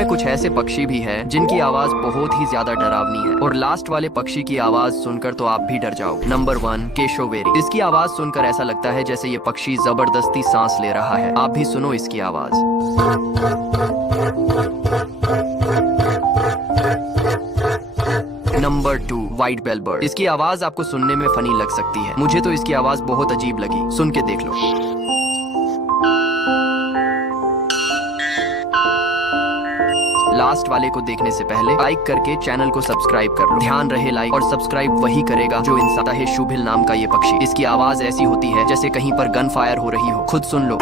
में कुछ ऐसे पक्षी भी हैं जिनकी आवाज बहुत ही ज्यादा डरावनी है, और लास्ट वाले पक्षी की आवाज सुनकर तो आप भी डर जाओगे। नंबर 1, केशोवेरी। इसकी आवाज सुनकर ऐसा लगता है जैसे ये पक्षी जबरदस्ती सांस ले रहा है। आप भी सुनो इसकी आवाज। Number 2, white bell bird. इसकी आवाज आपको सुनने में फनी लग सकती है, मुझे तो इसकी आवाज बहुत अजीब लगी। सुन के देख लो। लास्ट वाले को देखने से पहले लाइक करके चैनल को सब्सक्राइब कर लो। ध्यान रहे, लाइक और सब्सक्राइब वही करेगा जो इंसान है। शुभिल नाम का ये पक्षी, इसकी आवाज ऐसी होती है जैसे कहीं पर गन फायर हो रही हो। खुद सुन लो।